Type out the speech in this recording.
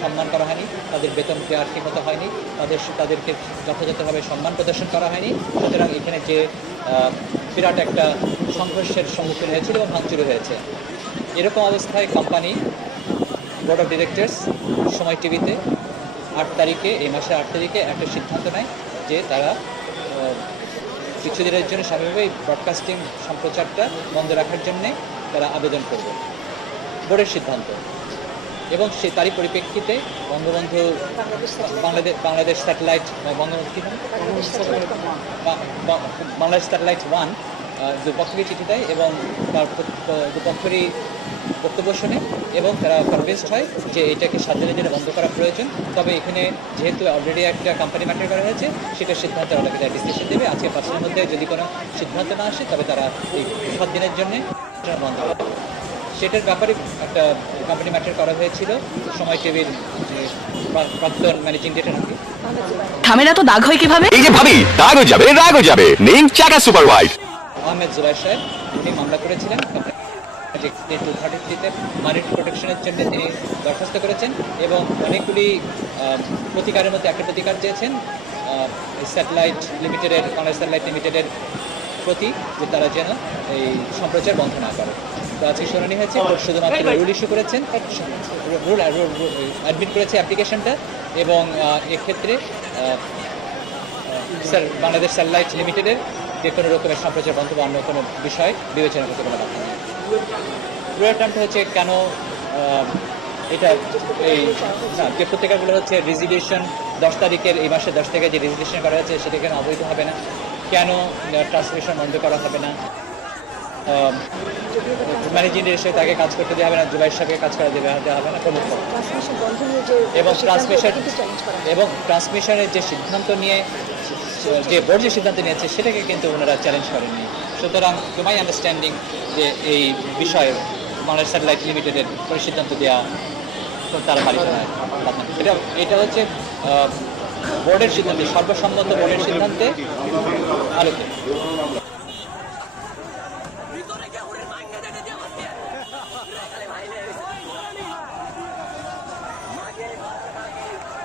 সম্মান করা হয়নি, তাদের বেতন ঠিক মতো হয়নি, তাদের তাদেরকে যথাযথভাবে সম্মান প্রদর্শন করা হয়নি। সুতরাং এখানে যে বিরাট একটা সংঘর্ষের সম্মুখীন হয়েছিল এবং ভাঙচুর হয়েছে। এরকম অবস্থায় কোম্পানি বোর্ড অফ ডিরেক্টরস সময় টিভিতে আট তারিখে, এই মাসের আট তারিখে একটা সিদ্ধান্ত নেয় যে তারা কিছুদিনের জন্য স্বাভাবিকভাবে ব্রডকাস্টিং সম্প্রচারটা বন্ধ রাখার জন্যে তারা আবেদন করবে। বোর্ডের সিদ্ধান্ত। এবং সে তারই পরিপ্রেক্ষিতে বঙ্গবন্ধু বাংলাদেশ বাংলাদেশ স্যাটেলাইট বঙ্গবন্ধু কি বাংলাদেশ স্যাটেলাইট ওয়ান দুপক্ষকে চিঠি দেয় এবং তার দুপক্ষেরই বক্তব্য শোনে এবং তারা কনভিন্সড হয় যে এটাকে সাত দিনের জন্য বন্ধ করা প্রয়োজন। তবে এখানে যেহেতু অলরেডি একটা কোম্পানি ম্যাটার করা হয়েছে, সেটা সিদ্ধান্ত ওটাকে তারা ডিসিশন দেবে। আজকে পাঁচটার মধ্যে যদি কোনো সিদ্ধান্ত না আসে, তবে তারা এই সাত দিনের জন্য বন্ধ করবে সেটার ব্যাপারে একটা কোম্পানি ম্যাটার করা হয়েছিল। সময় টেবিল যে প্রাক্তন ম্যানেজিং ডিরেক্টর ঝামেলা তো দাগ হয় কীভাবে? এই যে ভাবি রাগও যাবে রাগও যাবে। নিম চাকা সুপার হোয়াইট আহমেদ জুবাই সাহেব উনি মামলা করেছিলেন। যে টু থার্টি থ্রিতে মানি প্রোটেকশনের জন্য তিনি দরখাস্ত করেছেন এবং অনেকগুলি প্রতিকারের মধ্যে একটা প্রতিকার চেয়েছেন। স্যাটেলাইট লিমিটেডের বাংলাদেশ স্যাটেলাইট লিমিটেডের প্রতি যে তারা যেন এই সম্প্রচার বন্ধ না করে। তো আজকে শুনানি হয়েছে কোর্ট শুধুমাত্র রুল ইস্যু করেছেন রুল অ্যাডমিট করেছে অ্যাপ্লিকেশনটা এবং এক্ষেত্রে স্যার বাংলাদেশ স্যাটেলাইট লিমিটেডের যে কোনো রকমের সম্প্রচার বন্ধ বা অন্য কোনো বিষয় বিবেচনা করতে কোনো বাধা নেই টার্মটা হচ্ছে কেন এটা এই না যে পত্রিকাগুলো হচ্ছে রেজিলিউশন দশ তারিখের এই মাসের দশ তারিখে যে রেজিলিউশন করা হয়েছে সেটা কেন অবৈধ হবে না? কেন ট্রান্সমিশন বন্ধ করা হবে না? ম্যানেজিং ডিরেক্টর তাকে কাজ করতে দেওয়া হবে না জুবাইর সাহেবকে কাজ করা দেওয়া দেওয়া হবে না প্রমুখ এবং ট্রান্সমিশন। এবং ট্রান্সমিশনের যে সিদ্ধান্ত নিয়ে যে বোর্ড যে সিদ্ধান্ত নিয়েছে সেটাকে কিন্তু ওনারা চ্যালেঞ্জ করেননি। সুতরাং টু মাই আন্ডারস্ট্যান্ডিং যে এই বিষয়ে বাংলাদেশ স্যাটেলাইট লিমিটেডের কোনো সিদ্ধান্ত দেওয়া তারা নয় এটা এটা হচ্ছে বোর্ডের সিদ্ধান্তে সর্বসম্মত বোর্ডের সিদ্ধান্তে আলোকে